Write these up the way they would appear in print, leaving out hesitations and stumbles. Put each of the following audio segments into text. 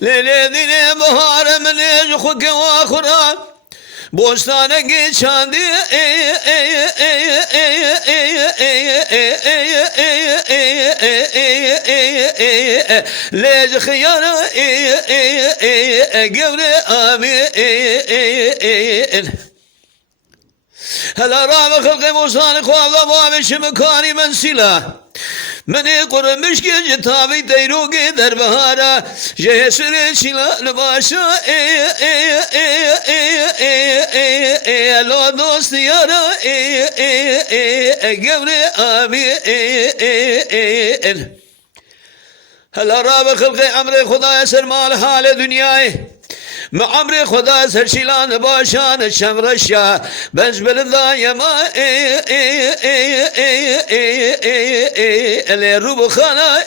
لیلی دینه بهار منیج خوک و آخران بوستانگی چاندی لیج خیانا گوری آمین هلا رام خلق بوستان خواه بابش مکانی من سیلا منی قرمش که جتابی دیروگی در بهارا جهسر چیلا نباشا لو دوست یارا گوری آمین هلا راب خلق عمر خدا سر مال حال دنیای ما عمر خدا سر شیلان باشان شمرشا بنج بلدای ما الی روب خانا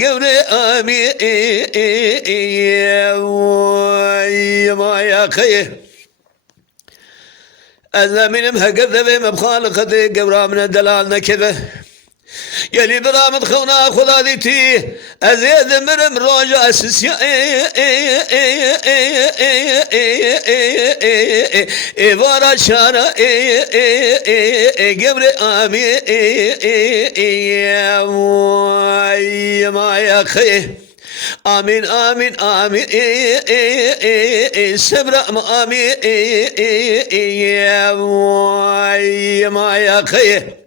گوره آمی ما یا خیه از نمینم هکذبه مبخالقه گوره من دلال نکبه یلی برامد خونا خدا دیتی از ید مرم راجع اسسیا ایوارا چارا گبر آمی ما یا خیه آمین آمین آمین صبر آمین ما یا خیه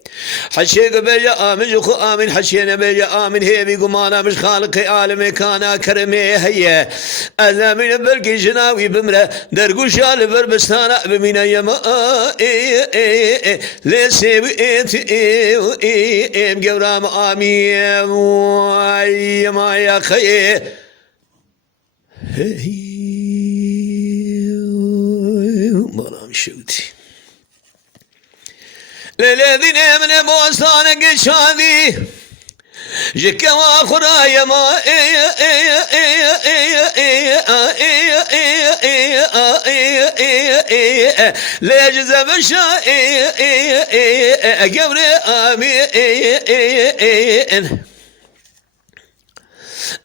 حشيق بيا آمن جخو آمن حشينا بيا آمن هي بيقمانا مش خالق عالمي كانا كرمي هيا أنا من برقي جناوي بمرة درقوش على بربستانا بمينا يما لسيوي مقورام آمين ما يا خي مرام شوتي للذين من بوستان قشادي جكا واخرايا ما ليجز بشا قبري آمين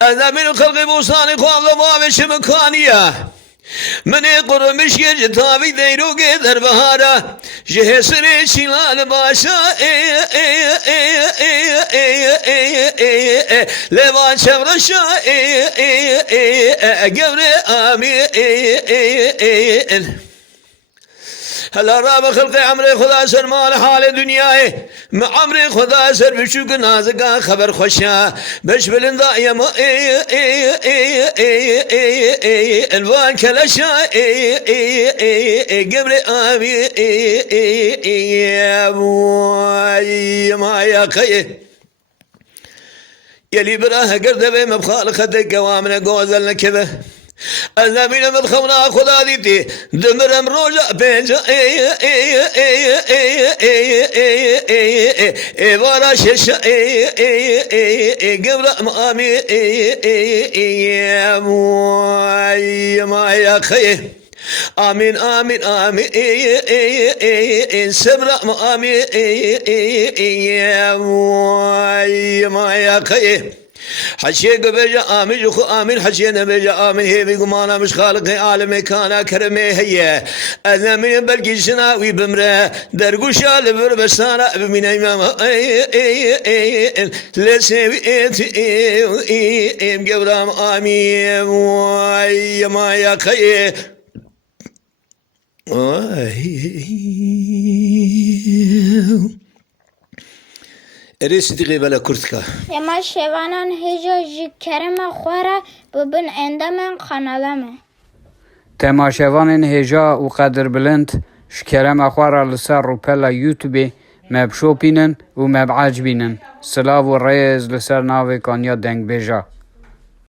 أنا من خلق بوستان خواب بابش مكانية منی قرمش که جتابی دیروگی در بهارا جهسر چیلان باشا لیوان چمرشا گوری آمین هلا راب خلق عمر خدا سر مال حال دنیای ما عمر خدا سر بشوک نازگا خبر خوشا بش بلندا یما الوان کلشا قبر آمی ما یا خیه يلي براها قردبه مبخالقة قوامنا قوزل نكبه أنا من مدخونا خدا ديتي دمر مروجا بيجا ورا ششا قبل مامي ما يا خيه آمين آمين آمين سبر آمين ما يا خيه حشيق بيجا آمين جخو آمين حشينا بيجا آمين هي بيقمانا مش خالق عالمي كانا كرمي هي أنا من بلقي جناوي بمرا درقوشا لبر بسانا بمين إمام لسيوي قبرام آمين ما يا خيه اريس دقي بلا كرتكا يما شوانان هجا جي كرم خوارا ببن عندما خنالمه تماشاوان هجا و قدر بلند شكرم اخوارا لسر روبلا يوتيوب مبشوبينن و مبعجبينن سلاو و ريز لسر ناوي كانيا دنگ بيجا